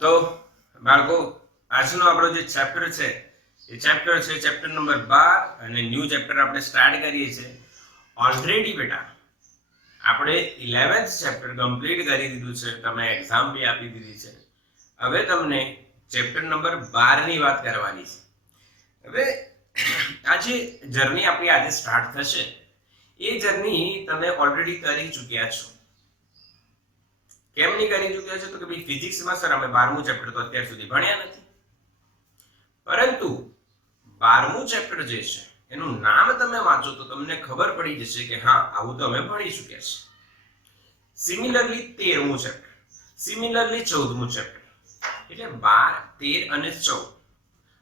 તો બાળકો આજનો આપણો જે ચેપ્ટર છે એ ચેપ્ટર છે ચેપ્ટર નંબર 12 અને ન્યૂ ચેપ્ટર આપણે સ્ટાર્ટ કરીએ છીએ. ઓલરેડી બેટા આપણે 11th ચેપ્ટર કમ્પ્લીટ કરી દીધું છે, તમે એક્ઝામ બી આપી દીધી છે. હવે તમને ચેપ્ટર નંબર 12 ની વાત કરવાની છે. હવે આ જે જર્ની આપણી આજે સ્ટાર્ટ થશે એ જર્ની તમે ઓલરેડી કરી ચૂક્યા છો. કેમ નહીં કરી ચૂક્યા છો? તો કે ભાઈ ફિઝિક્સમાં સર અમે 12મું ચેપ્ટર તો અત્યાર સુધી ભણ્યા નથી, પરંતુ 12મું ચેપ્ટર જે છે એનું નામ તમે વાંચો તો તમને ખબર પડી જશે કે હા આવું તો અમે ભણી ચૂક્યા છે. સિમિલરલી 13મું ચેપ્ટર, સિમિલરલી 14મું ચેપ્ટર, એટલે 12, 13 અને 14,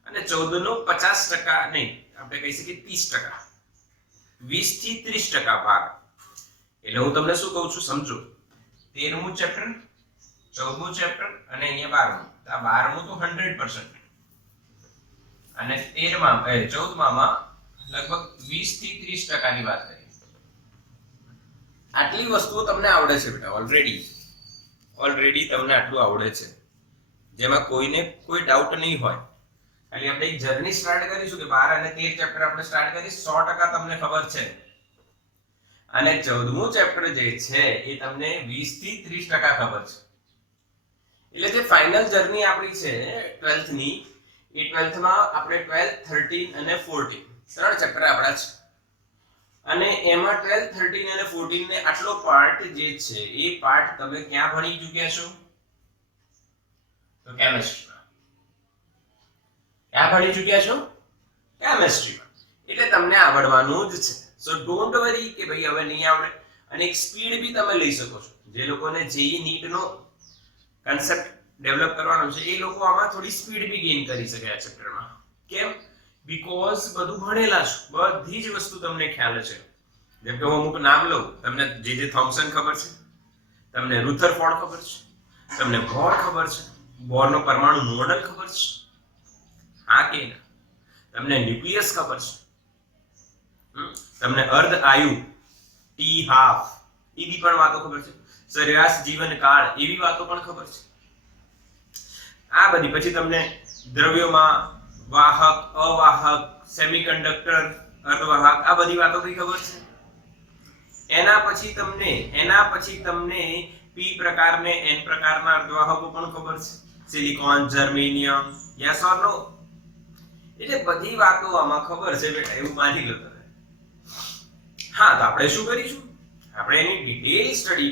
અને 14 નો 50% નહીં, આપણે કહી શકીએ 30%, 20 થી 30% ભાગ. એટલે હું તમને શું કહું છું સમજો. 13મું ચેપ્ટર, 14મું ચેપ્ટર અને અહીંયા 12મું. આ 12મું તો 100%, અને 14માં લગભગ 20 થી 30% ની વાત કરી. આટલી વસ્તુઓ તમને આવડે છે બેટા ઓલરેડી તમને આટલું આવડે છે, જેમાં કોઈને કોઈ ડાઉટ નહીં હોય. ખાલી આપણે એક જર્ની સ્ટાર્ટ કરીશું કે 12 અને 13 ચેપ્ટર આપણે સ્ટાર્ટ કરી 100% તમને ખબર છે, અને 14મું ચેપ્ટર જે છે એ તમને 20 થી 30% ખબર છે. એટલે જે ફાઇનલ જર્ની આપણી છે 12th ની, એ 12th માં આપણે 12, 13 અને 14 ત્રણ ચેપ્ટર આપણા છે, અને એમાં 12, 13 અને 14 ને આટલો પાર્ટ જે છે એ પાર્ટ તમે ક્યાં ભણી ચૂક્યા છો? તો કેમિસ્ટ્રીમાં. ક્યાં ભણી ચૂક્યા છો? કેમિસ્ટ્રીમાં. એટલે તમને આવડવાનું જ છે. સો ડોન્ટ વરી કે ભાઈ હવે નહીં આવડે. અને એક સ્પીડ બી તમે લઈ શકો છો. જે લોકોને જેઈ નીટ નો કન્સેપ્ટ ડેવલપ કરવાનો છે એ લોકો આમાં થોડી સ્પીડ બી ગેઇન કરી શકે આ ચેપ્ટરમાં. કેમ? બીકોઝ બધું ભણેલા છો, બધી જ વસ્તુ તમને ખ્યાલ છે. જેમ કે હું અમુક નામ લઉં, તમને જે થોમ્સન ખબર છે, તમને રુથરફોર્ડ ખબર છે, તમને બોર ખબર છે, બોરનો પરમાણુ મોડેલ ખબર છે, હા કે ના? તમને ન્યુક્લિયસ ખબર છે, તમને અર્ધ આયુ ટી હાફ એવી પણ વાતો ખબર છે, સરેરાશ જીવનકાળ એવી વાતો પણ ખબર છે. આ બધી પછી તમને દ્રવ્યોમાં વાહક, અવાહક, સેમિકન્ડક્ટર, અર્ધવાહક આ બધી વાતો કઈ ખબર છે. એના પછી તમને પી પ્રકાર ને એન પ્રકારના અર્ધવાહકો પણ ખબર છે, સિલિકોન, જર્મેનિયમ, યસ ઓર નો? એટલે બધી વાતો આમાં ખબર છે બેટા, એવું માની લો તમે. હા, તો આપણે શું કરીશું? આપણે એની ડિટેલ સ્ટડી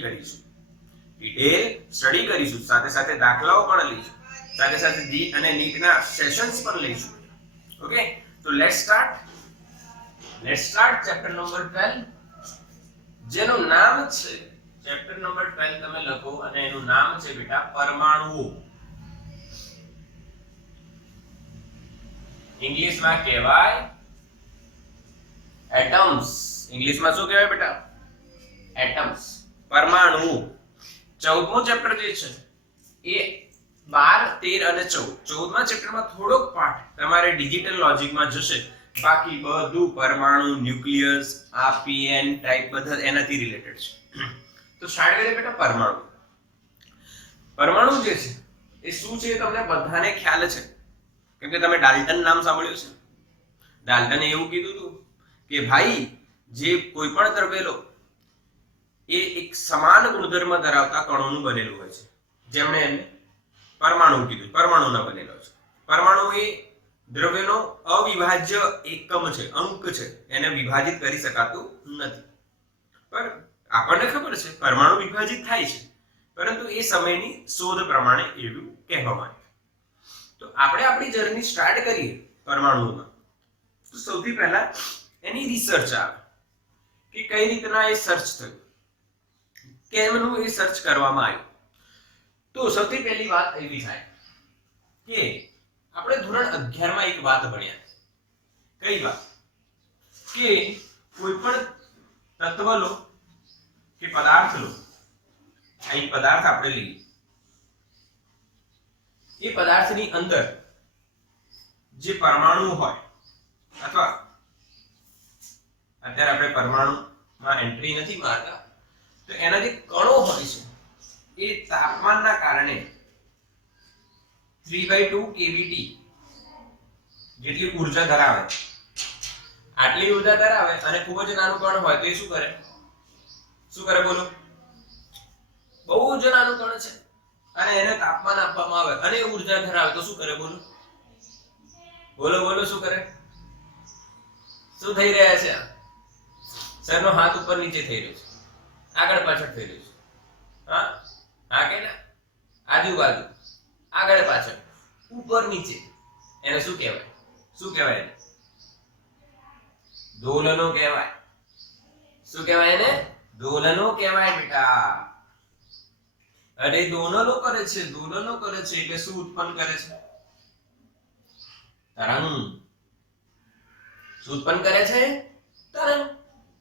કરીશું, સાથે સાથે દાખલાઓ પણ લઈશું, સાથે સાથે જી અને નીટના સેશન્સ પણ લઈશું. ઓકે, તો લેટ્સ સ્ટાર્ટ ચેપ્ટર નંબર 12, જેનું નામ છે ચેપ્ટર નંબર 12 તમે લખો, અને એનું નામ છે બેટા પરમાણુઓ. ઇંગ્લિશમાં કહેવાય એટમ્સ. ઇંગ્લિશમાં શું કહેવાય બેટા? એટમ્સ, પરમાણુ. 14મું ચેપ્ટર જે છે એ 12, 13 અને 14. 14મા ચેપ્ટરમાં થોડોક પાર્ટ તમારે ડિજિટલ લોજિકમાં જશે, બાકી બધું પરમાણુ, ન્યુક્લિયસ, આ પીએન ટાઈપ બધા એનાથી રિલેટેડ છે. તો સ્ટાર્ટ કરીએ બેટા પરમાણુ. પરમાણુ જે છે એ શું છે તમને બધાને ખ્યાલ છે, કેમ કે તમે ડાલ્ટન નામ સાંભળ્યું છે. ડાલ્ટને એવું કીધું હતું કે ભાઈ જે કોઈ પણ દ્રવ્ય લો એ એક સમાન ગુણધર્મ ધરાવતા કણોનું બનેલું હોય છે, જેમણે એને પરમાણુ કીધું, પરમાણુના બનેલો છે. પરમાણુ એ દ્રવ્યનો અવિભાજ્ય એકમ છે, અંક છે, એને વિભાજિત કરી શકાતું નથી. પણ આપણને ખબર છે પરમાણુ વિભાજિત થાય છે, પરંતુ એ સમયની શોધ પ્રમાણે એવું કહેવામાં આવે. તો આપણે આપણી જર્ની સ્ટાર્ટ કરીએ પરમાણુમાં, તો સૌથી પહેલા એની રિસર્ચ આવે કે કઈ રીતના એ સર્ચ થયું, કેમનું એ સર્ચ કરવામાં આવ્યું. તો સૌથી પહેલી વાત એવી થાય કે આપણે ધોરણ 11 માં એક વાત ભણ્યા. કઈ વાત? કે કોઈ પણ તત્વ લો કે પદાર્થ લો, આ એક પદાર્થ આપણે લઈએ, એ પદાર્થની અંદર જે પરમાણુ હોય, અથવા અત્યારે આપણે પરમાણુમાં એન્ટ્રી નથી મારતા, તો એના જે કણો હોય છે એ તાપમાનના કારણે 3/2 kVt જેટલી ઊર્જા ધરાવે, આટલી ઊર્જા ધરાવે અને ખૂબ જ નાનું કણ હોય તો એ શું કરે બોલો? બહુ જ નાનું કણ છે અને એને તાપમાન આપવામાં આવે અને એ ઊર્જા ધરાવે તો શું કરે બોલો? બોલો શું કરે? શું થઈ રહ્યા છે? સરનો હાથ ઉપર નીચે થઈ રહ્યો છે, આગળ પાછળ થઈ રહ્યો છે, હા કે ના? આજુબાજુ, આગળ પાછળ, ઉપર નીચે, એને શું કહેવાય? એને દોલનો કહેવાય. શું કહેવાય એને? દોલનો કહેવાય બેટા. અરે દોલનો કરે છે એટલે શું ઉત્પન્ન કરે છે? તરંગ. શું ઉત્પન્ન કરે છે? તરંગ.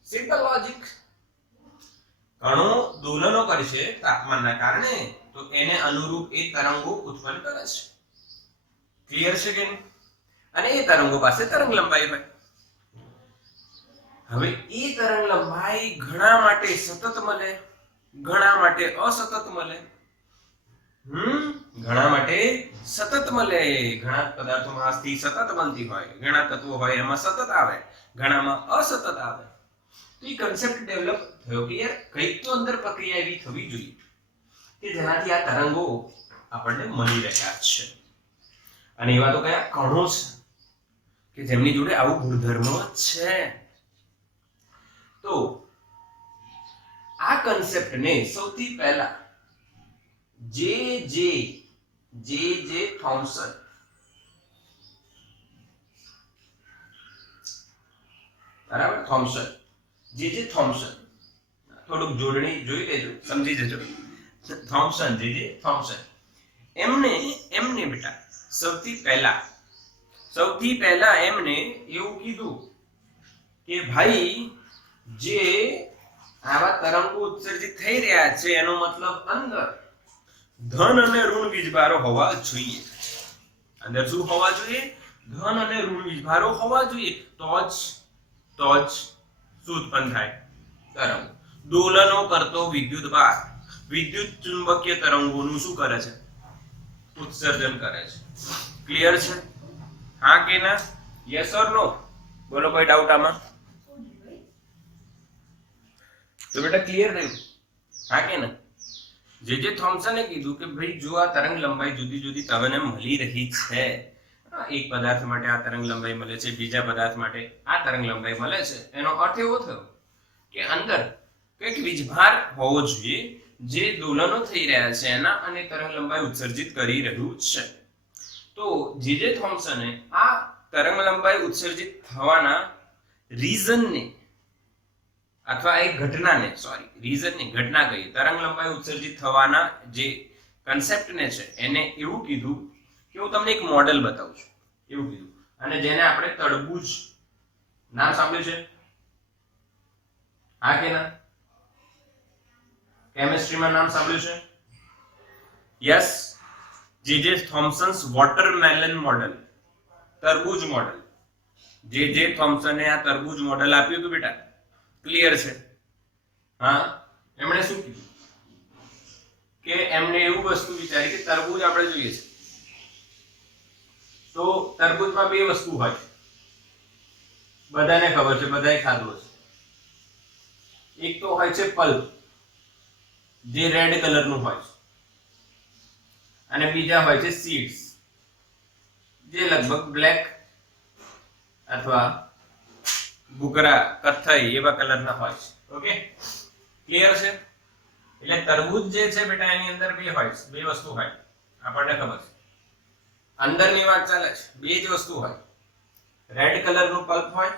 Simple logic. કણો દોલનો કરે છે તાપમાનના કારણે તો એને અનુરૂપ એ તરંગો ઉત્પન્ન કરે છે. ક્લિયર છે કે નહીં? અને એ તરંગો પાસે તરંગ લંબાઈ હોય. હવે એ તરંગ લંબાઈ ઘણા માટે સતત મળે, ઘણા માટે અસતત મળે. ઘણા માટે સતત મળે. ઘણા પદાર્થોમાં અસ્થિ સતત મળતી હોય, ઘણા તત્વો હોય એમાં સતત આવે, ઘણામાં અસતત આવે. તો એ કન્સેપ્ટ ડેવલપ થયો કે યાર કંઈક તો અંદર પ્રક્રિયા એવી થવી જોઈએ કે જેનાથી આ તરંગો આપણને મળી રહ્યા છે. અને એવા તો કયા કણો છે કે જેમની જોડે આવું ગુણધર્મ છે. તો આ કન્સેપ્ટને સૌથી પહેલા જે થોમ્સન બરાબર, થોમ્સન થોડુંક જોડણી જોઈ લેજો, સમજી જજો. થોમ્સન એમને બેટા સૌથી પહેલા એમને એવું કીધું કે ભાઈ જે આવા તરંગો ઉત્સર્જિત થઈ રહ્યા છે એનો મતલબ અંદર ધન અને ઋણ વીજભારો હોવા જોઈએ. અંદર શું હોવા જોઈએ? ધન અને ઋણ વીજભારો હોવા જોઈએ. તો જ શું ઉત્પન્ન થાય? તરંગ. દોલનો કરતો વિદ્યુત ભાર વિદ્યુત ચુંબકીય તરંગોનું શું કરે છે? ઉત્સર્જન કરે છે. ક્લિયર છે? હા કે ના? યસ ઓર નો? બોલો, કોઈ ડાઉટ આમાં? તો બેટા ક્લિયર રહ્યું? હા કે ના? જે થોમ્સને કીધું કે ભાઈ જો આ તરંગ લંબાઈ જુદી જુદી તમને મળી રહી છે, એક પદાર્થ માટે આ તરંગ લંબાઈ મળે છે, બીજા પદાર્થ માટે આ તરંગ લંબાઈ મળે છે, એનો અર્થ એવો થયો કે અંદર કંઈક વીજભાર હોવો જોઈએ જે દોલનો થઈ રહ્યા છે એના અને તરંગ લંબાઈ ઉત્સર્જિત કરી રહ્યું છે. તો જે થોમ્સને આ તરંગ લંબાઈ ઉત્સર્જિત થવાના રીઝનને અથવા એક ઘટનાને ઘટના કહી, તરંગ લંબાઈ ઉત્સર્જિત થવાના જે કન્સેપ્ટને છે એને એવું કીધું કે હું તમને એક મોડેલ બતાવું છું, એવું કીધું. અને જેને આપણે તડબૂચ નામ સાંભળ્યું છે? હા કે ના? કેમિસ્ટ્રીમાં નામ સાંભળ્યું છે? યસ. જે થોમ્સન્સ વોટરમેલન મોડેલ, તરબૂચ મોડેલ. જે થોમ્સને આ તરબૂચ મોડેલ આપ્યું હતું બેટા. ક્લિયર છે? હા. એમણે શું કીધું કે એમને એવું વસ્તુ વિચારી કે તરબૂચ આપણે જોઈએ છે તો તરબૂચમાં બે વસ્તુ હોય, બધાને ખબર છે, બધાએ ખાધું હશે. એક તો હોય છે પલ્પ, જે રેડ કલરનું હોય છે, અને બીજા હોય છે સીડ્સ, જે લગભગ બ્લેક અથવા ભૂખરા કથ્થઈ એવા કલરના હોય છે. ઓકે, ક્લિયર છે? એટલે તરબૂચ જે છે બેટા એની અંદર બે વસ્તુ હોય, આપણને ખબર છે. અંદરની વાત ચાલે છે, બે જ વસ્તુ હોય. રેડ કલરનું પલ્પ હોય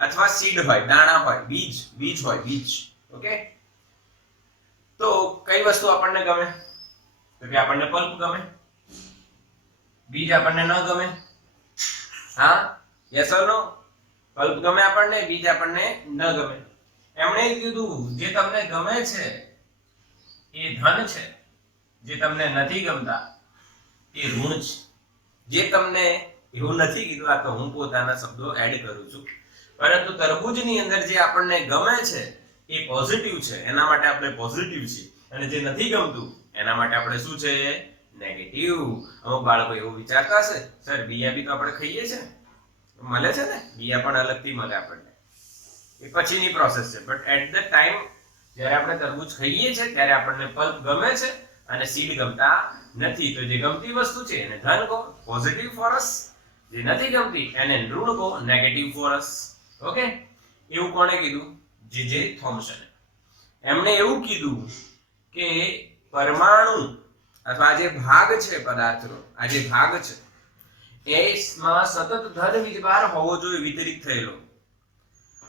અથવા સીડ હોય, દાણા હોય, બીજ હોય. ઓકે, તો કઈ વસ્તુ આપણને ગમે? તો કે આપણને પલ્પ ગમે, બીજ આપણને ન ગમે. હા, યસ ઓર નો? પલ્પ ગમે આપણને, બીજ આપણને ન ગમે. એમણે કીધું જે તમને ગમે છે એ ધન છે, જે તમને નથી ગમતા એ ઋણ છે. જે તમને એવું નથી કીધું, આ તો હું પોતાના શબ્દો એડ કરું છું, પરંતુ તરબૂચની અંદર જે આપણને ગમે છે એ પોઝિટિવ છે, એના માટે આપણે પોઝિટિવ છીએ, અને જે નથી ગમતું એના માટે આપણે શું છે? નેગેટિવ. અમુક બાળકો એવું વિચારતા હશે, સર બિયા બી તો આપણે ખાઈએ છે, મળે છે ને, બિયા પણ અલગથી મળે આપણને, એ પછીની પ્રોસેસ છે. બટ એટ ધ ટાઈમ જ્યારે આપણે તરબૂચ ખાઈએ છીએ ત્યારે આપણને પલ્પ ગમે છે અને સીડ ગમતા નથી. તો જે ગમતી વસ્તુ છે એને ધન કહો, પોઝિટિવ ફોરસ. જે નથી ગમતી એને ઋણ કહો, નેગેટિવ ફોરસ. ઓકે, એવું કોણે કીધું? જે થોમ્સને. એમણે એવું કીધું કે પરમાણુ અથવા જે ભાગ છે પદાર્થનો, આ જે ભાગ છે એમાં સતત ધન વીજભાર હોવો જોઈએ, વિતરિત થયેલો.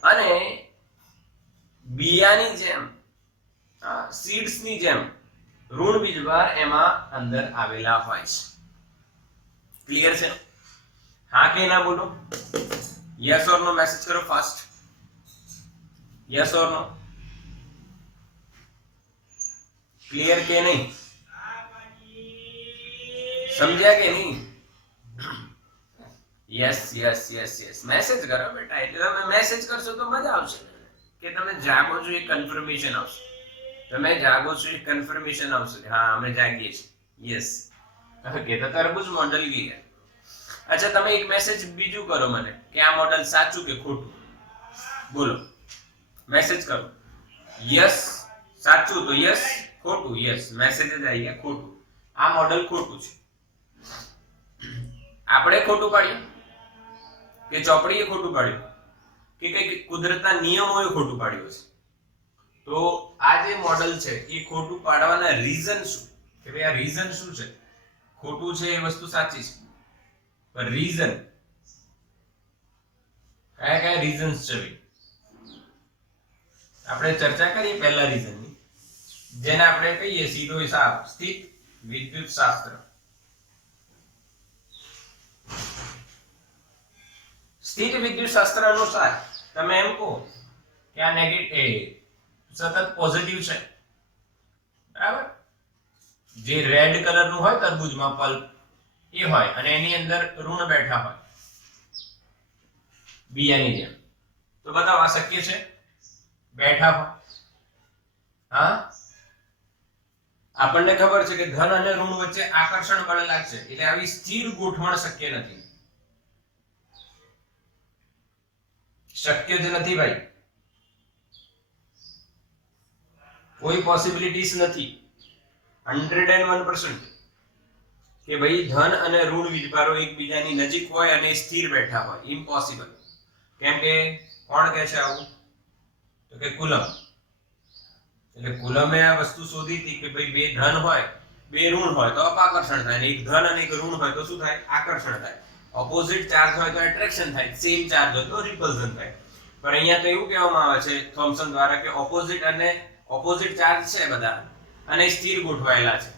અને બિયાની જેમ, સીડ્સની જેમ ઋણ વીજભાર એમાં અંદર આવેલા હોય છે. ક્લિયર છે? હા કે ના બોલો? યસ ઓર નો મેસેજ કરો fast. Yes or no? Clear કે નહીં? સમજ્યા કે નહીં? Yes yes yes yes, message કરો બેટા. એટલે તમે મેસેજ કરશો તો મજા આવશે કે તમે જાગો છો, એ કન્ફર્મેશન આવશે. તમે જાગો છો એ કન્ફર્મેશન આવશે, હા અમે જાગીએ છીએ. યસ. ઓકે, તો તરબૂચ મોડલ ગયા. અચ્છા, તમે એક મેસેજ બીજું કરો મને કે આ મોડલ સાચું કે ખોટું. બોલો, મેસેજ કરો. યસ સાચું તો યસ, ખોટું યસ. મેસેજ જ આવી ગયા ખોટું. આ મોડલ ખોટું છે. આપણે ખોટું પાડ્યું કે ચોપડીએ ખોટું પાડ્યું કે કઈ કુદરતના નિયમોએ ખોટું પાડ્યું છે? તો આ જે મોડલ છે એ ખોટું પાડવાના રીઝન શું? કે ભાઈ આ રીઝન શું છે? ખોટું છે એ વસ્તુ સાચી છે, પણ રીઝન કયા કયા રીઝન્સ છે? આપણે ચર્ચા કરીએ પહેલા રીઝનની, જેને આપણે કહીએ સીધો હિસાબ, સ્થિત વિદ્યુત શાસ્ત્ર. સ્થિત વિદ્યુત શાસ્ત્ર અનુસાર તમે એમ કહો કે આ નેગેટિવ સતત પોઝિટિવ છે, બરાબર? જે રેડ કલરનું હોય તરબૂચમાં પલ્પ એ હોય અને એની અંદર ઋણ બેઠા હોય બિયાની જેમ. તો બતાવો આ શક્ય છે? બેઠા હોય. હા, આપણને ખબર છે કે ધન અને ઋણ વચ્ચે આકર્ષણ બળ લાગશે, એટલે આવી સ્થિર ગોઠવણ શક્ય નથી. શક્ય જ નથી ભાઈ, કોઈ પોસિબિલિટીઝ નથી. 101% કે ભાઈ ધન અને ઋણ વીજભારો એકબીજાની નજીક હોય અને સ્થિર બેઠા હોય. ઇમ્પોસિબલ. કેમ કે કોણ કહે છે આવું? તો કે કુલમ. એટલે કુલમે આ વસ્તુ શોધી હતી કે ભાઈ બે ધન હોય બે ઋણ હોય તો અપાકર્ષણ થાય, એક ધન અને એક ઋણ હોય તો શું થાય? આકર્ષણ થાય. ઓપોઝિટ ચાર્જ હોય તો એટ્રેક્શન થાય, સેમ ચાર્જ હોય તો રિપલ્ઝન થાય. પણ અહીંયા તો એવું કહેવામાં આવે છે થોમ્સન દ્વારા કે ઓપોઝિટ ચાર્જ છે બધા અને સ્થિર ગોઠવાયેલા છે.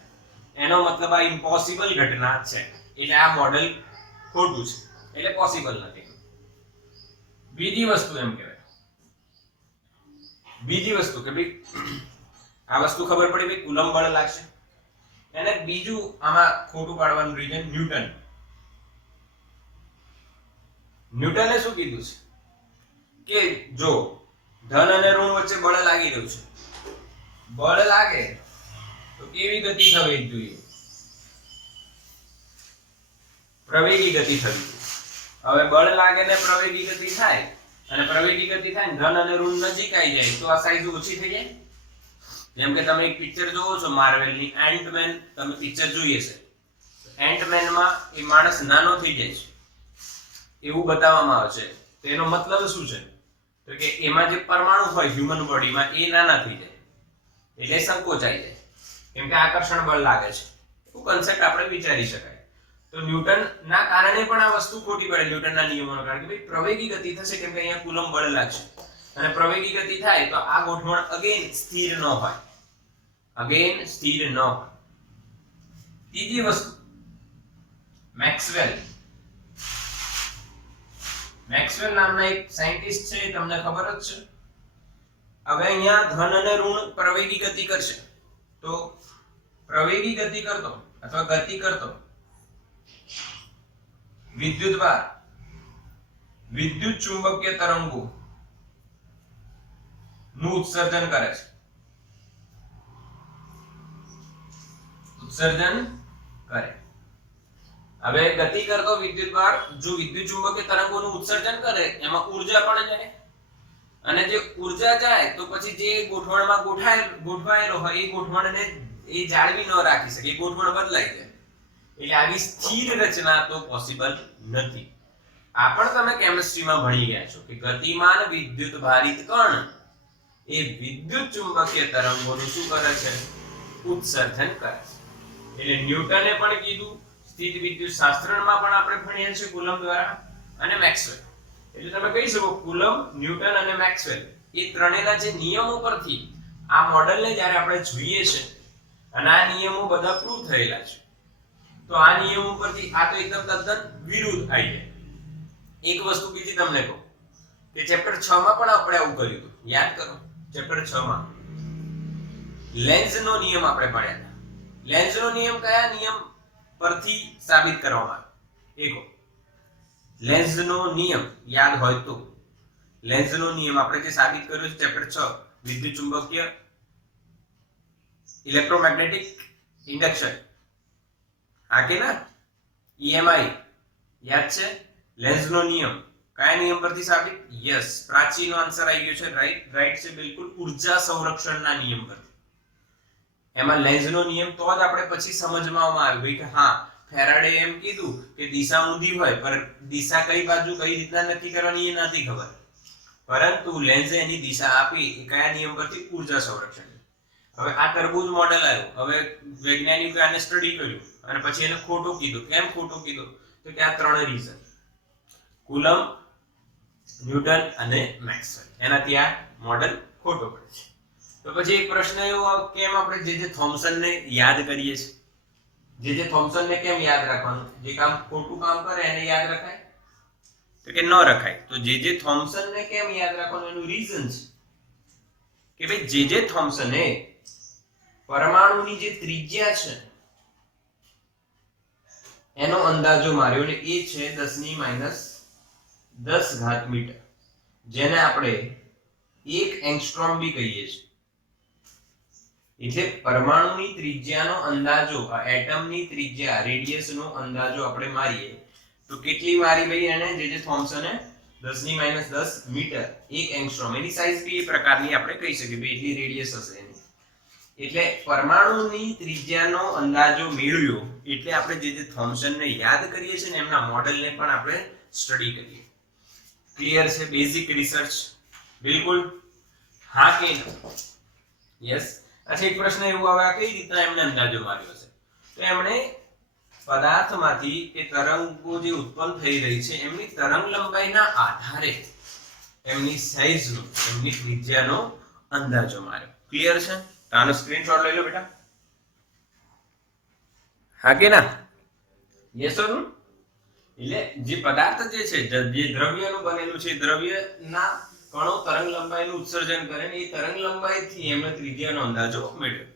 એનો મતલબ આ ઇમ્પોસિબલ ઘટના છે, એટલે આ મોડેલ ખોટું છે, એટલે પોસિબલ નથી. બીજી વસ્તુ એમ કહેવાય, બીજી વસ્તુ કે ભાઈ આ વસ્તુ ખબર પડી ભાઈ કુલમ બળ લાગશે. એને બીજું આમાં ખોટું પાડવાનું રીઝન ન્યૂટને શું કીધું છે કે જો ધન અને ઋણ વચ્ચે બળ લાગી રહ્યું છે, બળ લાગે તો કેવી ગતિ થવી જોઈએ? પ્રવેગી ગતિ થવી જોઈએ. હવે બળ લાગે ને પ્રવેગી ગતિ થાય, અને પ્રવેગી ગતિ થાય ને ધન અને ઋણ નજીક આવી જાય તો આ સાઈઝ ઓછી થઈ જાય. જેમ કે તમે એક પિક્ચર જોવો છો માર્વેલની એન્ટમેન, તમે પિક્ચર જોઈએ છે. એન્ટમેનમાં એ માણસ નાનો થઈ જાય છે એવું બતાવવામાં આવે છે. તેનો મતલબ શું છે? તો કે એમાં જે પરમાણુ હોય હ્યુમન બોડીમાં એ નાના થઈ જાય, એટલે સંકોચાઈ જાય, કેમ કે આકર્ષણ બળ લાગે છે. એવું કન્સેપ્ટ આપણે વિચારી શકાય. તો ન્યૂટન ના કારણે પણ આ વસ્તુ ખોટી પડે, ન્યૂટનના નિયમોના કારણે, કે ભાઈ પ્રવેગી ગતિ થશે કેમ કે અહીંયા કુલમ બળ લાગશે, અને પ્રવેગી ગતિ થાય તો આ ગોઠવણ અગેન સ્થિર ન હોય, અગેન સ્થિર ન હોય. ત્રીજી વસ્તુ મેક્સવેલ નામના એક સાયન્ટિસ્ટ છે, તમને ખબર જ છે. હવે અહીંયા ધન અને ઋણ પ્રવેગી ગતિ કરશે, તો પ્રવેગી ગતિ કરતો અથવા ગતિ કરતો વિદ્યુતભાર વિદ્યુત ચુંબકીય તરંગો નું ઉત્સર્જન કરે છે, ઉત્સર્જન કરે. હવે ગતિ કરતો વિદ્યુતભાર જો વિદ્યુત ચુંબકીય તરંગોનું ઉત્સર્જન કરે એમાં ઊર્જા પણ જાય, અને જે ઊર્જા જાય તો પછી જે ગોઠવણમાં ગોઠવાયેલો હોય એ ગોઠવણને એ જાળવી ન રાખી શકે, એ ગોઠવણ બદલાઈ જાય. એટલે આવી સ્થિર રચના તો પોસિબલ નથી. આ પણ તમે કેમિસ્ટ્રીમાં ભણી ગયા છો કે ગતિમાન વિદ્યુત ભારિત કણ એ વિદ્યુત ચુંબકીય તરંગોનું શું કરે છે? ઉત્સર્જન કરે છે. એટલે ન્યૂટને પણ કીધું, સ્થિત વિદ્યુત શાસ્ત્રમાં પણ આપણે ભણ્યા છે કુલમ દ્વારા, અને મેક્સવેલ. એટલે તમે કહી શકો કુલમ, ન્યૂટન અને મેક્સવેલ એ ત્રણેયના જે નિયમો પરથી આ મોડેલને જ્યારે આપણે જોઈએ છે અને આ નિયમો બધા પ્રૂવ થયેલા છે, તો આ નિયમો પરથી આ તો એકદમ તદ્દન વિરુદ્ધ આવી જાય. એક વસ્તુ બીજી તમને કહું કે ચેપ્ટર 6 માં પણ આપણે આવું કર્યું હતું, યાદ કરો. ચેપ્ટર 6 માં લેન્ઝનો નિયમ આપણે ભણ્યા હતા. લેન્ઝનો નિયમ કયા નિયમ પરથી સાબિત કરવામાં આવ્યો? લેન્ઝનો નિયમ યાદ હોય તો, લેન્ઝનો નિયમ આપણે જે સાબિત કર્યો છે ચેપ્ટર 6 વિદ્યુત ચુંબકીય ઇલેક્ટ્રોમેગ્નેટિક ઇન્ડક્શન, હા કે ના? EMI યાદ છે? લેન્ઝનો નિયમ કયા નિયમ પરથી સાબિત? યસ, પ્રાચીનો આન્સર આવી ગયો છે. રાઈટ છે બિલકુલ, ઊર્જા સંરક્ષણના નિયમ પરથી. એમાં લેન્ઝનો નિયમ તો જ આપણે પછી સમજવામાં આવ્યું કે હા ફેરાડે એમ કીધું કે દિશા ઊંધી હોય, પર દિશા કઈ બાજુ કઈ રીતના નક્કી કરવાની એ નથી ખબર, પરંતુ લેન્ઝે એની દિશા આપી એ કયા નિયમ પરથી? ઊર્જા સંરક્ષણ. હવે આ તરબૂચ મોડેલ આવ્યું, હવે વૈજ્ઞાનિકોએ આને સ્ટડી કર્યું અને પછી એને ખોટું કીધું. કેમ ખોટું કીધું? તો કે આ ત્રણ રીઝન, કુલમ, ન્યૂટન અને મેક્સવેલ, એનાથી આ મોડેલ ખોટો પડે છે. તો પછી એક પ્રશ્ન એવો, કેમ આપણે જે થોમ્સનને યાદ કરીએ છીએ? જે થોમ્સનને કેમ યાદ રાખવાનું? જે કામ ખોટું કામ કરે એને યાદ રખાય? તો કે ન રખાય. તો જે થોમ્સનને કેમ યાદ રાખવાનું? એનું રીઝન છે કે ભાઈ જે થોમ્સને પરમાણુની જે ત્રિજ્યા છે એનો અંદાજો માર્યો ને એ છે 10⁻10 મીટર, જેને આપણે 1 એંગસ્ટ્રોમ બી કહીએ છીએ. એટલે પરમાણુની ત્રિજ્યાનો અંદાજો, આ એટમની ત્રિજ્યા, રેડિયસનો અંદાજો આપણે મારીએ તો કેટલી મારી ભાઈ એને? જે થોમ્સને 10⁻10 મીટર, 1 એંગસ્ટ્રોમ. એની સાઈઝ બી એ પ્રકારની આપણે કહી શકીએ ભાઈ એટલી રેડિયસ હશે એની. એટલે પરમાણુની ત્રિજ્યાનો અંદાજો મેળવ્યો એટલે આપણે જે થોમ્સનને યાદ કરીએ છીએ ને એમના મોડેલને પણ આપણે સ્ટડી કરીએ. ક્લિયર છે? બેઝિક રિસર્ચ બિલકુલ, હા કે યસ? અચ્છા, એક પ્રશ્ન એવો આવે કઈ રીતના એમને અંદાજો માર્યો છે? તો એમણે પદાર્થમાંથી કે તરંગો જે ઉત્પન્ન થઈ રહી છે એમની તરંગ લંબાઈના આધારે એમની સાઈઝનો, એમની ત્રિજ્યાનો અંદાજો માર્યો. ક્લિયર છે? આનો સ્ક્રીનશોટ લઈ લો બેટા, હા કે ના? યસ ઓર નો? એટલે જે પદાર્થ જે છે, જે દ્રવ્યનું બનેલું છે, દ્રવ્યના કણો તરંગ લંબાઈનું ઉત્સર્જન કરે ને એ તરંગ લંબાઈથી એમણે ત્રિજ્યાનો અંદાજો મેળવ્યો.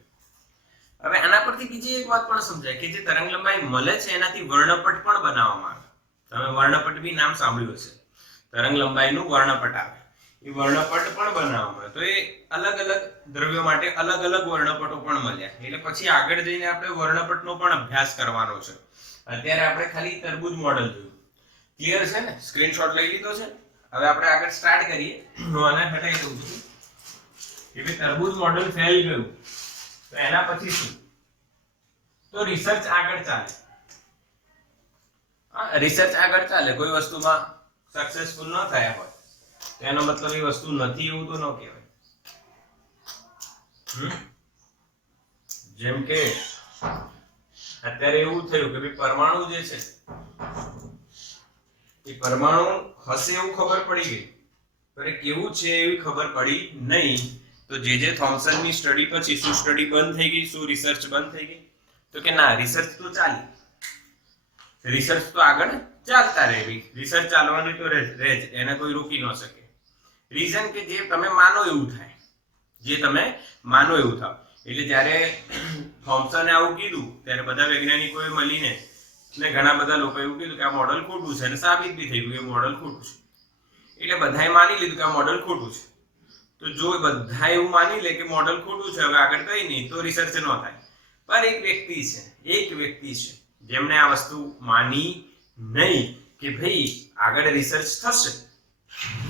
હવે આના પરથી બીજી એક વાત પણ સમજાય કે જે તરંગ લંબાઈ મળે છે એનાથી વર્ણપટ પણ બનાવવામાં આવે. તમે વર્ણપટ બી નામ સાંભળ્યું હશે. તરંગ લંબાઈનું વર્ણપટ આવે, એ વર્ણપટ પણ બનાવવામાં આવે. તો એ અલગ અલગ દ્રવ્યો માટે અલગ અલગ વર્ણપટો પણ મળ્યા. એટલે પછી આગળ જઈને આપણે વર્ણપટનો પણ અભ્યાસ કરવાનો છે. અત્યારે આપણે ખાલી તરબૂચ મોડેલ જોયું. ક્લિયર છે ને? સ્ક્રીનશોટ લઈ લીધો છે? હવે આપણે આગળ સ્ટાર્ટ કરીએ. હું આને હટાવી દઉં છું કે ભાઈ તરબૂચ મોડેલ ફેલ ગયું તો એના પછી શું? તો રિસર્ચ આગળ ચાલે. રિસર્ચ આગળ ચાલે. કોઈ વસ્તુમાં સક્સેસફુલ ન થયા હોય તો એનો મતલબ એ વસ્તુ નથી એવું તો ન કહેવાય. જેમ કે અત્યારે એવું થયું કે ભાઈ પરમાણુ જે છે એ પરમાણુ હશે એવું ખબર પડી ગઈ, પણ કેવું છે એવી ખબર પડી નહીં. તો જે થોમ્સનની સ્ટડી પછી શું સ્ટડી બંધ થઈ ગઈ? શું રિસર્ચ બંધ થઈ ગઈ? તો કે ના, રિસર્ચ તો ચાલી. રિસર્ચ તો આગળ ચાલતા રહે. રિસર્ચ ચાલવાની તો રહે જ, એને કોઈ રોકી ન શકે. રીઝન કે જે તમે માનો એવું થાય, જે તમે માનો એવું થાય. એટલે જ્યારે થોમ્સને આવું કીધું ત્યારે બધા વૈજ્ઞાનિકોએ મળીને ને ઘણા બધા લોકો એવું કીધું કે આ મોડેલ ખોટું છે, અને સાબિત બી થઈ ગયું કે મોડેલ ખોટું છે. એટલે બધાએ માની લીધું કે આ મોડેલ ખોટું છે. તો જો બધા એવું માની લે કે મોડેલ ખોટું છે, હવે આગળ કઈ નહીં, તો રિસર્ચ ન થાય. પણ એક વ્યક્તિ છે જેમને આ વસ્તુ માની નહીં કે ભાઈ આગળ રિસર્ચ થશે,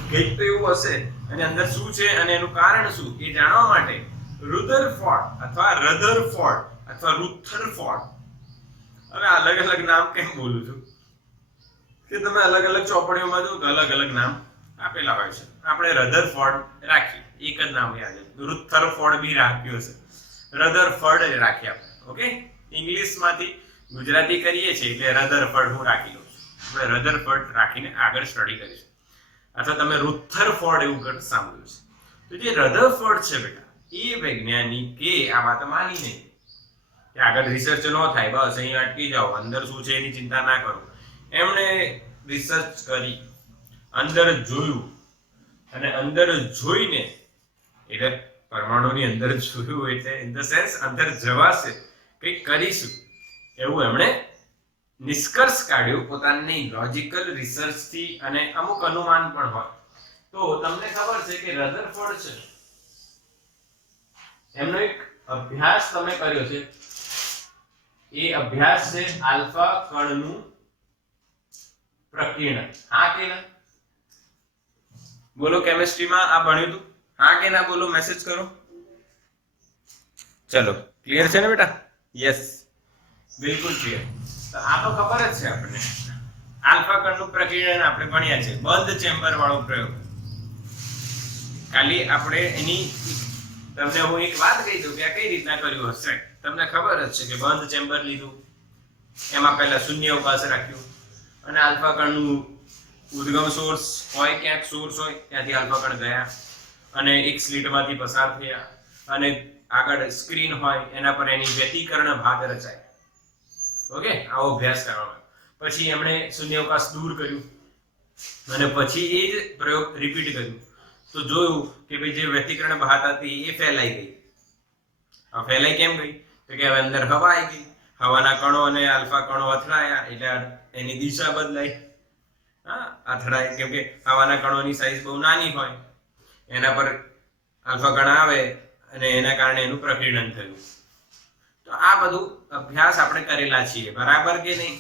કંઈક તો એવું હશે અને અંદર શું છે અને એનું કારણ શું એ જાણવા માટે રુધરફોર્ડ અથવા રધરફોર્ડ અથવા રુથરફોર્ડ, હવે અલગ અલગ નામ કેમ બોલું છું કે તમે અલગ અલગ ચોપડીઓમાં જો તો અલગ અલગ નામ આપેલા હોય છે. આપણે રધરફોર્ડ રાખીએ, એક જ નામ યાદ છે. રુથરફોર્ડ બી રાખ્યું છે, રધરફોર્ડ રાખીએ આપણે. ઓકે, ઇંગ્લિશમાંથી ગુજરાતી કરીએ છીએ એટલે રધરફોર્ડ હું રાખી લઉં છું. આપણે રધરફોર્ડ રાખીને આગળ સ્ટડી કરીશું. અથવા તમે રુથરફોર્ડ એવું કર સાંભળ્યું છે. તો જે રધરફોર્ડ છે બેટા, એ વૈજ્ઞાનિકે આ વાત માની નહીં કે આગળ રિસર્ચ ન થાય, બસ અહીં અટકી જાઓ, અંદર શું છે એની ચિંતા ના કરો. એમણે રિસર્ચ કરી, અંદર જોયું અને અંદર જોઈને એટલે પરમાણુની અંદર જોયું એટલે ઇન ધ સેન્સ અંદર જવાશે, કંઈક કરીશું એવું એમણે નિષ્કર્ષ કાઢ્યું પોતાની લોજિકલ રિસર્ચ થી અને અમુક અનુમાન પણ હોય. તો તમને ખબર છે કે રધરફોર્ડ છે એમનો એક અભ્યાસ તમે કર્યો છે, એ અભ્યાસ છે આલ્ફા કણનું પ્રકીર્ણન. હા કે ના બોલો, કેમિસ્ટ્રીમાં આ ભણ્યું હતું? હા કે ના બોલો, મેસેજ કરો. ચલો, ક્લિયર છે ને બેટા? યસ, બિલકુલ ક્લિયર. તો આ તો ખબર જ છે આપણને, આલ્ફા કણનું પ્રકીર્ણન આપણે ભણ્યા છે, બંધ ચેમ્બર વાળો પ્રયોગ. ખાલી આપણે એની તમને હું એક વાત કહી દઉં કે આ કઈ રીતના કર્યું હશે. તમને ખબર જ છે કે બંધ ચેમ્બર લીધું, એમાં પહેલા શૂન્યાવકાશ રાખ્યું અને આલ્ફા કણનું ઉદ્ગમ સોર્સ હોય, ક્યાંક સોર્સ હોય ત્યાંથી આલ્ફા કણ ગયા અને એક સ્લિટમાંથી પસાર થયા અને આગળ સ્ક્રીન હોય એના પર એની વ્યતિકરણ ભાગ રચાય. ઓકે, આવો અભ્યાસ કરવામાં. પછી એમણે શૂન્યાવકાશ દૂર કર્યું અને પછી એ જ પ્રયોગ રિપીટ કર્યું. તો જોયું કે ભાઈ જે વ્યતિકરણ ભાત હતી એ ફેલાઈ ગઈ. આ ફેલાઈ કેમ ગઈ? તો કે હવે અંદર હવા આવી ગઈ, હવાના કણો અને આલ્ફા કણો અથડાયા એટલે એની દિશા બદલાઈ. હા, અથડાય કેમ કે હવાના કણોની સાઈઝ બહુ નાની હોય, એના પર આલ્ફા કણ આવે અને એના કારણે એનું પ્રકીર્ણન થયું. તો આ બધું અભ્યાસ આપણે કરેલા છીએ, બરાબર કે નહીં?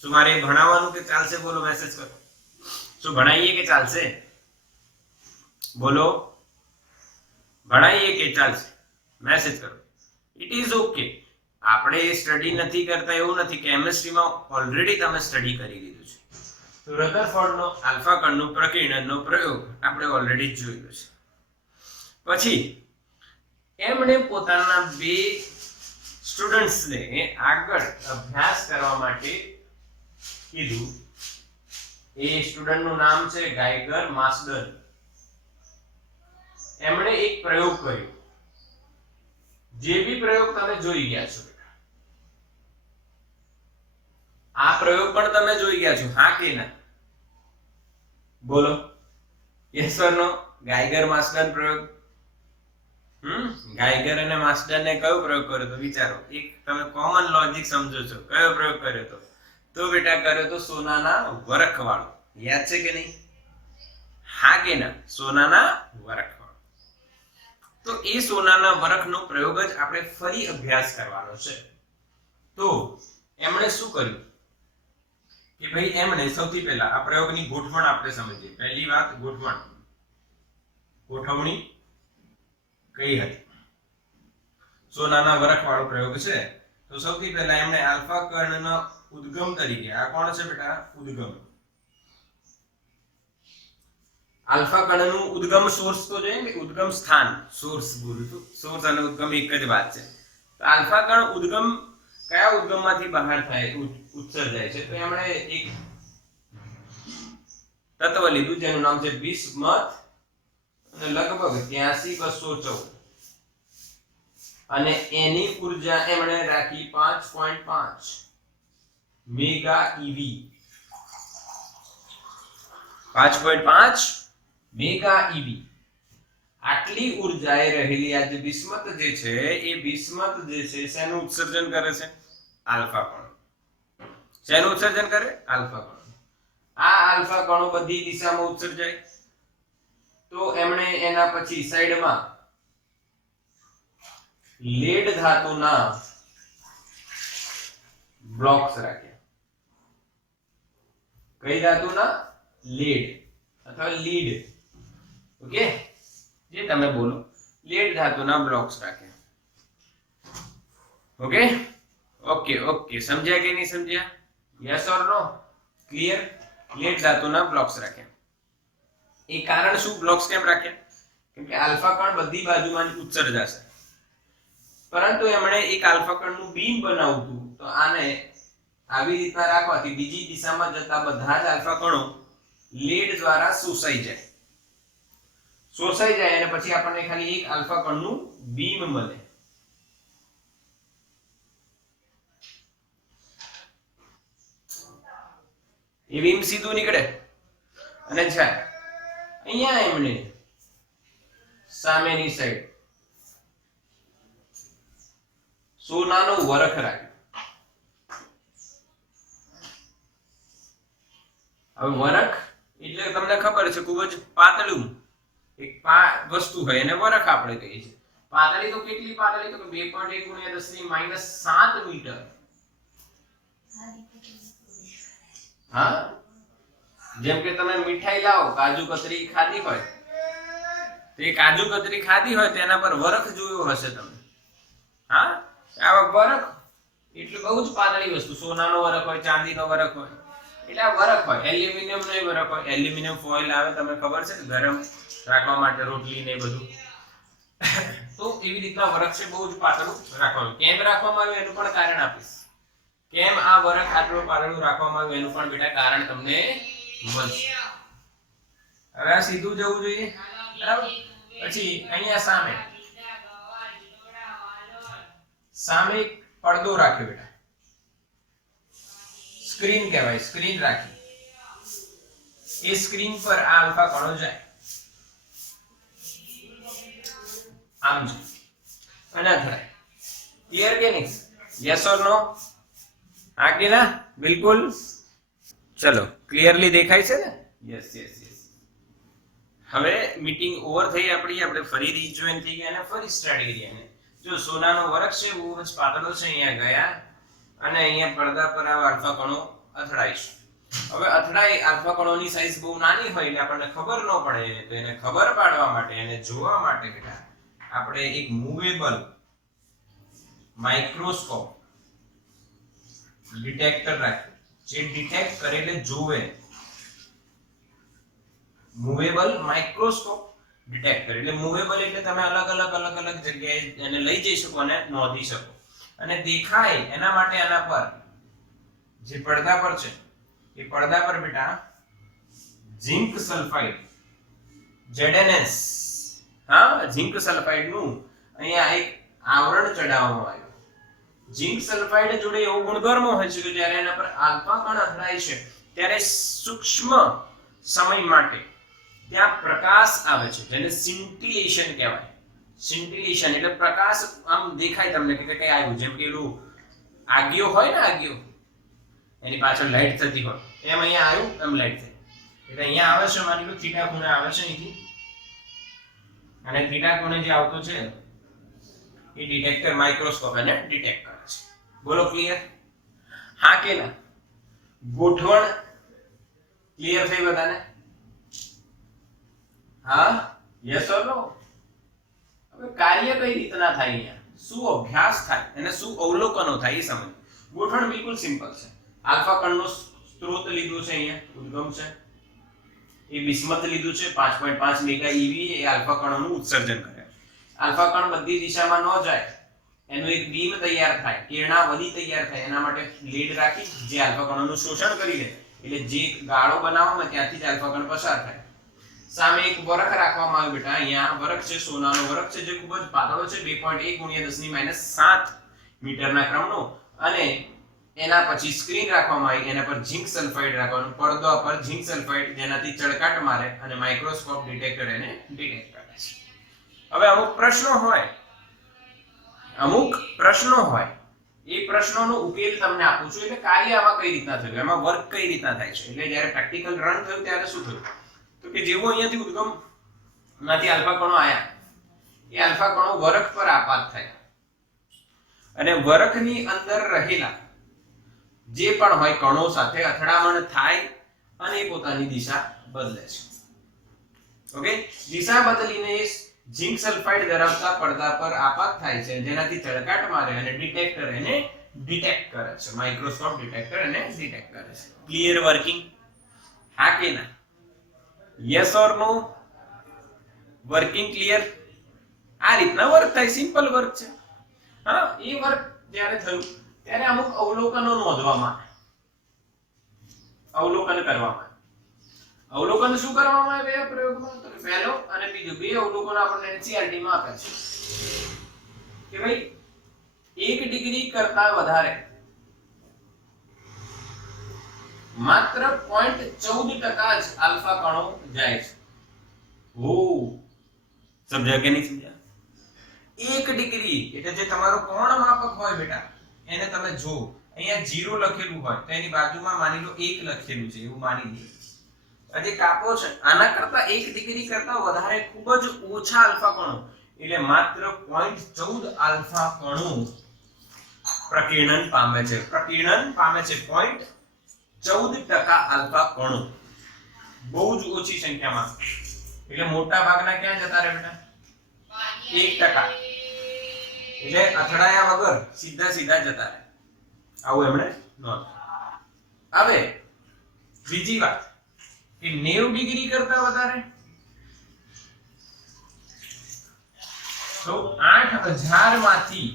શું મારે ભણાવવાનું કે ચાલશે? બોલો, મેસેજ કરો. શું ભણાવીએ કે ચાલશે? બોલો, ભણાવીએ કે ચાલશે? મેસેજ કરો. It is okay. આપણે સ્ટડી નથી કરતા એવું નથી, કેમિસ્ટ્રીમાં ઓલરેડી તમે સ્ટડી કરી લીધું છે. તો રધરફોર્ડનો આલ્ફા કણનું પ્રકીર્ણનનો પ્રયોગ આપણે ઓલરેડી જોયો છે. પછી એમણે પોતાના બે સ્ટુડન્ટ્સને આગળ અભ્યાસ કરવા માટે કીધું. એ સ્ટુડન્ટનું નામ છે ગાયગર માસ્ડન. એમણે એક પ્રયોગ કર્યો, જે બી પ્રયોગ તમે જોઈ ગયા છો બેટા, આ પ્રયોગ પણ તમે જોઈ ગયા છો. હા કે ના બોલો, યસ ઓર નો? ગાયગર માસ્ડન પ્રયોગ. ગાયગર અને માસ્ડને કયો પ્રયોગ કર્યો તો વિચારો. એક તમે કોમન લોજિક સમજો છો, કયો પ્રયોગ કર્યો તો? તો બેટા કર્યો તો સોનાના વરખ વાળો. યાદ છે કે નહીં? હા કે ના? સોનાના વરખ. તો એ સોનાના વરખનો પ્રયોગ જ આપણે ફરી અભ્યાસ કરવાનો છે. તો એમણે શું કર્યું કે ભાઈ એમણે સૌથી પહેલા આ પ્રયોગની ગોઠવણ આપણે સમજીએ. પહેલી વાત, ગોઠવણી કઈ હતી? સોનાના વરખ વાળો પ્રયોગ છે. તો સૌથી પહેલા એમણે આલ્ફા કણના ઉદ્ગમ તરીકે, આ કોણ છે બેટા? ઉદ્ગમ. આલ્ફા કણનું ઉદ્ગમ સોર્સ તો જોઈએ ને, ઉદ્ગમ સ્થાન. સોર્સ બોલું છું, સોર્સ અને ઉદ્ગમ એક જ વાત છે. તો આલ્ફા કણ ઉદ્ગમ કયા ઉદ્ગમમાંથી બહાર થાય, ઉત્સર્જાય છે? તો એમણે એક તત્વ લીધું જેનું નામ છે બિસ્મથ અને લગભગ 83,214 અને એની ઉર્જા એમણે રાખી 5.5 મેગા ઈવી. 5.5 મેગા ઈવી આટલી ઉર્જાએ રહેલી આ જે બિસ્મથ જે છે, એ બિસ્મથ જે છે શેનું ઉત્સર્જન કરે છે? આલ્ફા કણો. શેનું ઉત્સર્જન કરે? આલ્ફા કણો. આ આલ્ફા કણો બધી દિશામાં ઉત્સર્જાય. તો એમણે એના પછી સાઈડમાં લેડ ધાતુના બ્લોક્સ રાખ્યા. કઈ ધાતુના? લીડ અથવા લીડ. ઓકે, જે તમે બોલો, લીડ ધાતુના બ્લોક્સ રાખ્યા. ઓકે ઓકે ઓકે, સમજ્યા કે નહીં સમજ્યા? Yes or no? Clear? Lead ધાતુના બ્લોક્સ રાખ્યા. એ કારણ શું બ્લોક્સ કેમ રાખ્યા? કેમ કે આલ્ફા કણ બધી બાજુમાંથી ઉત્સર્જાશે, પરંતુ એમણે એક આલ્ફા કણનું બીમ બનાવવું હતું, તો આને આવી રીતના રાખવાથી બીજી દિશામાં જતા બધા જ આલ્ફા કણો લીડ દ્વારા શોષાઈ જાય અને પછી આપણને ખાલી એક આલ્ફા કણનું બીમ મળે. એ બીમ સીધું નીકળે અને જાય અહીંયા એમણે સામેની સાઈડ સોનાનું વરખ રાખ્યું. હવે વરખ એટલે તમને ખબર છે ખૂબ જ પાતળું એક વસ્તુ હોય એને વરખ આપણે કહીએ છીએ. પાતળી તો કેટલી પાતળી? તો 2.1 × 10⁻7 મીટર. હા, જેમ કે તમે મીઠાઈ લાવો, કાજુ કતરી ખાધી હોય, તો એ કાજુ કતરી ખાધી હોય તેના પર વરખ જોયો હશે તમે. હા, આ વરખ એટલે બહુ જ પાતળી વસ્તુ. સોનાનો વરખ હોય, ચાંદીનો વરખ હોય, એટલે આ વરખ હોય. એલ્યુમિનિયમ નો વરખ હોય. એલ્યુમિનિયમ ફોઇલ આવે, તમને ખબર છે, ગરમ રાખવા માટે રોટલી ને બધું. તો એવી રીતના વરખ છે બહુ જ પાતળું રાખવાનું. કેમ રાખવામાં આવ્યું એનું પણ કારણ આપીશ. કેમ આ વરખ આટલું પાતળું રાખવામાં આવ્યું એનું પણ બેટા કારણ તમને મળશે. હવે આ સીધું જવું જોઈએ, બરાબર? પછી અહીંયા સામે પડદો રાખ્યો બેટા, સ્ક્રીન કહેવાય, સ્ક્રીન રાખી. એ સ્ક્રીન પર આ આલ્ફા કણો જાય, આમ છે અને અથડાય. ક્લિયર કે નહીં? યસ ઓર નો? હા કે ના? બિલકુલ. ચલો, ક્લિયરલી દેખાય છે ને? Yes yes yes. હવે મીટિંગ ઓવર થઈ આપણી, આપણે ફરી રીજોઈન થઈ ગયા અને ફરી સ્ટાર્ટ કરીએ. જો સોનાનો વરખ છે બહુ જ પાતળો છે, અહીંયા ગયા અને અહીંયા પડદા પર આ આલ્ફા કણો અથડાઈશું. હવે અથડાઈ આલ્ફા કણોની સાઈઝ બહુ નાની હોય એટલે આપણને ખબર ન પડે, તો એને ખબર પાડવા માટે, એને જોવા માટે બેટા આપણે એક મૂવેબલ માઇક્રોસ્કોપ ડિટેક્ટર રાખ્યું, જે ડિટેક્ટ કરે એટલે જોવે. મૂવેબલ માઇક્રોસ્કોપ ડિટેક્ટર એટલે મૂવેબલ એટલે તમે અલગ અલગ જગ્યાએ એને લઈ જઈ શકો અને નોંધી શકો અને દેખાય એના માટે આના પર જે પડદા પર છે એ પડદા પર બેટા ઝિંક સલ્ફાઇડ ZnS, હા, ઝિંક સલ્ફાઇડ નું અહીંયા એક આવરણ ચડાવવામાં આવ્યું. ઝિંક સલ્ફાઇડ જોડે એવો ગુણધર્મ હોય છે કે જ્યારે એના પર આલ્ફા કણ અથડાય છે ત્યારે સૂક્ષ્મ સમય માટે ત્યાં પ્રકાશ આવે છે, જેને સિન્ટિલેશન કહેવાય. સિન્ટિલેશન એટલે પ્રકાશ આમ દેખાય તમને કે કઈ આવ્યું, જેમ કે એલું આગિયો હોય ને, આગિયો એની પાછળ લાઈટ થતી હોય, એમ અહીંયા આવ્યું, એમ લાઈટ થઈ. એટલે અહીંયા આવે છે, માની લો થીટા ખૂણે આવે છે અહીંથી, અને થીટા ખૂણે જે આવતો છે એ ડિટેક્ટર માઇક્રોસ્કોપ એને ડિટેક્ટ કરે છે. બોલો ક્લિયર? હા કે ના? ગોઠવણ ક્લિયર થઈ બધાને? હા, યસ ઓર નો? હવે કાર્ય કઈ રીતના થાય, અહીંયા શું અભ્યાસ થાય અને શું અવલોકનો થાય એ સમજ. ગોઠવણ બિલકુલ સિમ્પલ છે. આલ્ફા કણનો સ્ત્રોત લીધો છે, અહીંયા ઉદ્ગમ છે, એ બિસ્મથ લીધું છે, 5.5 મેગા ઈવી એ આલ્ફા કણોનું ઉત્સર્જન કરે. આલ્ફા કણ બધી દિશામાં ન જાય એનું એક બીમ તૈયાર થાય, કિરણાવલી તૈયાર થાય, એના માટે લીડ રાખી જે આલ્ફા કણોનું શોષણ કરી લે, એટલે જે ગાળો બનાવવામાં ત્યાંથી જ આલ્ફા કણ પસાર થાય. સામે એક વરખ રાખવામાં આવ્યું બેટા, અહીંયા વરખ છે, સોનાનો વરખ છે, જે ખૂબ જ પાતળો છે, 2.1 × 10⁻7 મીટરના ક્રમનો, અને એના પછી સ્ક્રીન રાખવામાં આવી, એના પર ઝિંક સલ્ફાઇડ રાખવાનું, પડદો પર ઝિંક સલ્ફાઇડ જેનાથી ચળકાટ મારે અને માઇક્રોસ્કોપ ડિટેક્ટર એને ડિટેક્ટ કરે છે. હવે અમુક પ્રશ્નો હોય, એ પ્રશ્નોનો ઉકેલ તમને આપું છું. એટલે કાર્ય આમાં કઈ રીતના થયું, એમાં વર્ક કઈ રીતના થાય છે. એટલે જ્યારે પ્રેક્ટિકલ રન થયું ત્યારે શું થયું, તો કે જેવો અહીંયાથી ઉદ્ગમ માંથી આલ્ફા કણો આયા, એ આલ્ફા કણો વરખ પર આપાત થયા અને વરખની અંદર રહેલા જે પણ હોય કણો સાથે અથડામણ થાય અને પોતાની દિશા બદલે છે. ઓકે, દિશા બદલીને ઝિંક સલ્ફાઇડ ધરાવતા પડદા પર આપાત થાય છે, જેનાથી ચળકાટ મારે અને ડિટેક્ટર એને ડિટેક્ટ કરે છે. માઇક્રોસ્કોપ ડિટેક્ટર એને ડિટેક્ટ કરે છે. Clear working? હા કે ના? Yes or no? Working clear? આ રીતના વર્ક થાય, સિમ્પલ વર્ક છે. હા, એ વર્ક જ્યારે થયું ત્યારે અમુક અવલોકનો નોંધવામાં આવે, અવલોકન કરવામાં. અવલોકન શું કરવામાં આવે આ પ્રયોગમાં? તો પહેલો અને બીજો બે અવલોકનો આપણને એનસીઈઆરટી માં આપે છે કે ભાઈ 1 ડિગ્રી કરતા વધારે માત્ર 0.14% જ આલ્ફા કણો જાય છે. ઓ, સમજ્યા કે નહીં સમજ્યા? 1 ડિગ્રી એટલે જે તમારો કોણ માપક હોય બેટા, એને તમે જો અહીંયા 0 લખેલું હોય તો એની બાજુમાં માની લો 1 લખેલું છે એવું માની લો. આ જે કાપો છે આના કરતા 1 ડિગ્રી કરતા વધારે ખૂબ જ ઓછા આલ્ફા કણો એટલે માત્ર 0.14 આલ્ફા કણો પ્રકીર્ણન પામે છે. પ્રકીર્ણન પામે છે 0.14% આલ્ફા કણો. બહુ જ ઓછી સંખ્યામાં, એટલે મોટા ભાગના ક્યાં જતા રહે બેટા? 1%. એટલે અથડાયા વગર સીધા સીધા જતા રહે. આવું એમણે નોંધ. હવે બીજી વાત કે 90 ડિગ્રી કરતા વધારે તો 8000 માંથી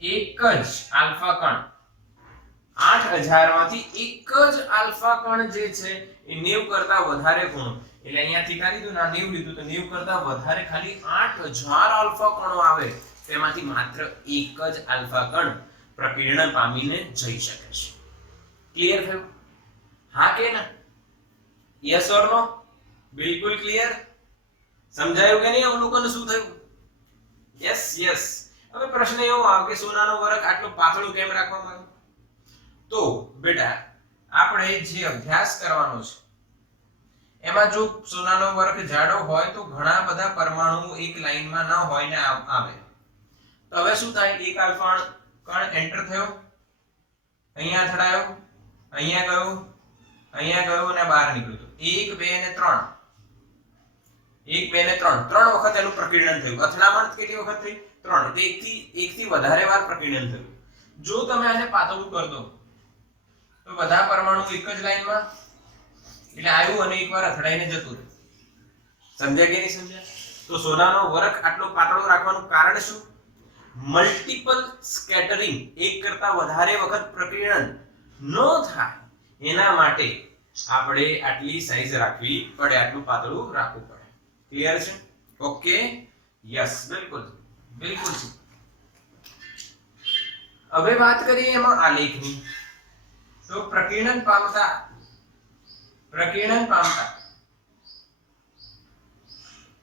એક જ આલ્ફા કણ, 8000 માંથી એક જ આલ્ફા કણ જે છે એ 90 કરતા વધારે ખૂણો, એટલે અહીંયાથી કાઢી દો ના 90 લીધું તો 90 કરતા વધારે ખાલી 8000 આલ્ફા કણો આવે, તેમાંથી માત્ર એક જ આલ્ફા કણ પ્રકીર્ણન પામીને જઈ શકે છે. ક્લિયર થયું? હા કે ના? યસ ઓર નો? બિલકુલ ક્લિયર? સમજાયું કે નહીં અવલોકન શું થયું? Yes yes. હવે પ્રશ્ન એવો આવે કે સોનાનો વરખ આટલો પાતળો કેમ રાખવામાં આવ્યો? તો બેટા આપણે જે અભ્યાસ કરવાનો છે એમાં જો સોનાનો વરખ જાડો હોય તો ઘણા બધા પરમાણુઓ એક લાઈનમાં ન હોય ને આવે. તો હવે શું થાય? એક આલ્ફા કણ એન્ટર થયો, અહીંયા અથડાયો, અહીંયા ગયો, અહીંયા ગયો અને બહાર નીકળ્યો. 1 2 અને 3, 1 2 અને 3 ત્રણ વખત એનું પ્રકીર્ણન થયું. અથડામણ કેટલી વખત થઈ? 3. તો એક થી વધારે વાર પ્રકીર્ણન થયું. જો તમે આને પાતળું કર દો તો બધા પરમાણુ એક જ લાઈનમાં, એટલે આવ્યું અને એકવાર અથડાઈને જતું રહ્યું. સમજ્યા કે નહીં સમજ્યા? તો સોનાનો વરખ આટલો પાતળો રાખવાનું કારણ શું? મલ્ટીપલ સ્કેટરિંગ, એક કરતા વધારે વખત પ્રકીર્ણન ન થાય એના માટે આપણે આટલી સાઈઝ રાખવી પડે, આટલું પાતળું રાખવું પડે. ક્લિયર છે? ઓકે, યસ, બિલકુલ બિલકુલ છે. હવે વાત કરીએ એમાં આલેખની. તો પ્રકીર્ણન પામતા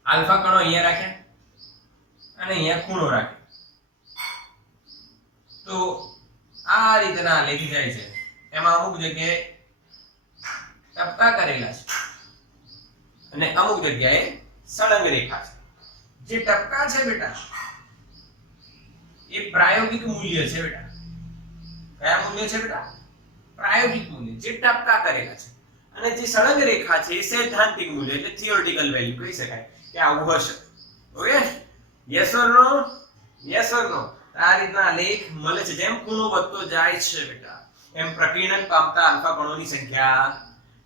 આલ્ફા કણો અહીંયા રાખ્યા અને અહીંયા ખૂણો રાખ્યો. તો આ રીતના આલેખ જાય છે. એમાં અમુક જગ્યાએ ટપકા કરેલા છે અને અમુક જગ્યાએ સળંગ રેખા છે. જે ટપકા છે બેટા એ પ્રાયોગિક મૂલ્ય છે બેટા. કયા મૂલ્ય છે બેટા? પ્રાયોગિક મૂલ્ય, જે ટપકા કરેલા છે. અને જે સળંગ રેખા છે એ સૈદ્ધાંતિક મૂલ્ય, એટલે થિયોરેટિકલ વેલ્યુ કહી શકાય કે આવું હશે. Okay, yes or no? Yes or no? આ રીતના લેખ મળે છે. જેમ ખૂણો વધતો જાય છે બેટા એમ પ્રકીર્ણન પામતા આલ્ફા કણોની સંખ્યા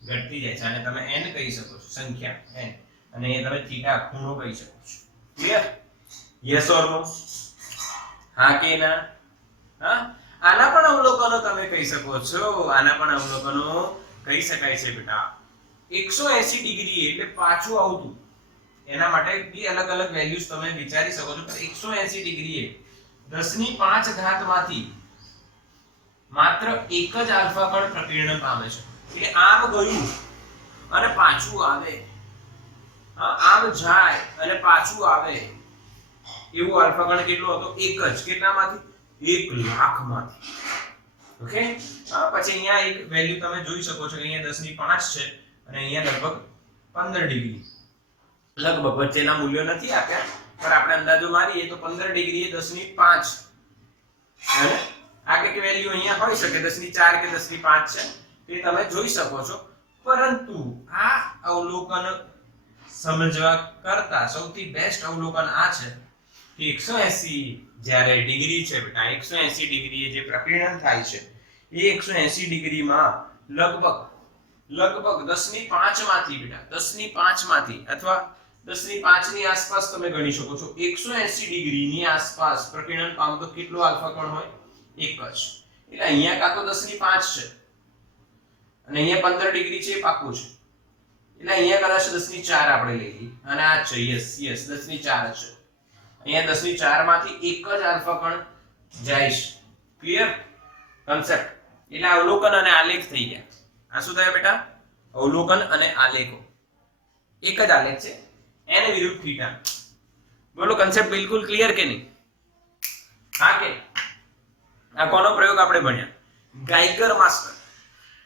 ઘટતી જાય છે. અને તમે n કહી શકો છો, સંખ્યા n, અને એ તમે થીટા ખૂણો કહી શકો છો. ક્લિયર? યસ ઓર નો? હા કે ના? હા, આના પણ અવલોકનો તમે કહી શકો છો. આના પણ અવલોકનો કહી શકાય છે બેટા. 180 ડિગ્રી એટલે પાછું આવતું, એના માટે બે અલગ અલગ વેલ્યુઝ તમે વિચારી શકો છો. પણ 180 ડિગ્રીએ 10⁵ માંથી માત્ર એક જ આલ્ફા કણ પ્રકીર્ણન પામે છે. એટલે આમ ગયું અને પાછું આવે, આમ જાય અને પાછું આવે, એવું આલ્ફા કણ કેટલો હતો? એક જ. કેટલામાંથી? 1,00,000 માંથી. ઓકે, પછી અહીંયા એક વેલ્યુ તમે જોઈ શકો છો. અહીંયા 10⁵ છે અને અહીંયા લગભગ 15 ડિગ્રી. લગભગ વચ્ચેના મૂલ્યો નથી આપ્યા, પણ આપણે અંદાજો મારીએ તો 15 ડિગ્રીએ 10⁵ અને આ કંઈક વેલ્યુ અહીંયા હોઈ શકે 10⁴ કે 10⁵ છે તે તમે જોઈ શકો છો, પરંતુ આ અવલોકન સમજવા કરતા સૌથી બેસ્ટ અવલોકન આ છે કે 180 જ્યારે ડિગ્રી છે બેટા, 180 ડિગ્રીએ જે પ્રકીર્ણન થાય છે એ 180 ડિગ્રીમાં લગભગ 10⁵ માંથી બેટા 10⁵ માંથી અથવા 10⁵ ની આસપાસ તમે ગણી શકો છો 180 ડિગ્રીની આસપાસ પ્રકીર્ણન પામતો કેટલો આલ્ફા કોણ હોય? એક જ. એટલે અહીંયા કાં તો 10⁵ છે અને અહીંયા 15 ડિગ્રી છે એ પાક્કું છે, એટલે અહીંયા કદાચ 10⁴ આપણે લઈ લઈએ અને આ છે યસ 10⁴ છે. અહીંયા 10⁴ માંથી એક જ આલ્ફા કણ જાય છે. Clear concept? એટલે અવલોકન અને આલેખ થઈ ગયા. આ શું થયા બેટા? અવલોકન અને આલેખો. એક જ આલેખ છે n વિરુદ્ધ થીટા. બોલો કન્સેપ્ટ બિલકુલ ક્લિયર કે નહીં? હા કે? આ કોનો પ્રયોગ આપણે ભણ્યા? ગાઈગર માસ્ટર.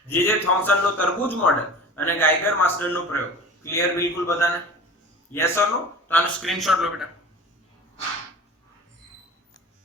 જે થોમ્સન નો તરબૂચ મોડેલ અને ગાઈગર માસ્ટર નો પ્રયોગ. ક્લિયર બિલકુલ બધાને? યસ ઓર નો? તો આનો સ્ક્રીનશોટ લો બેટા.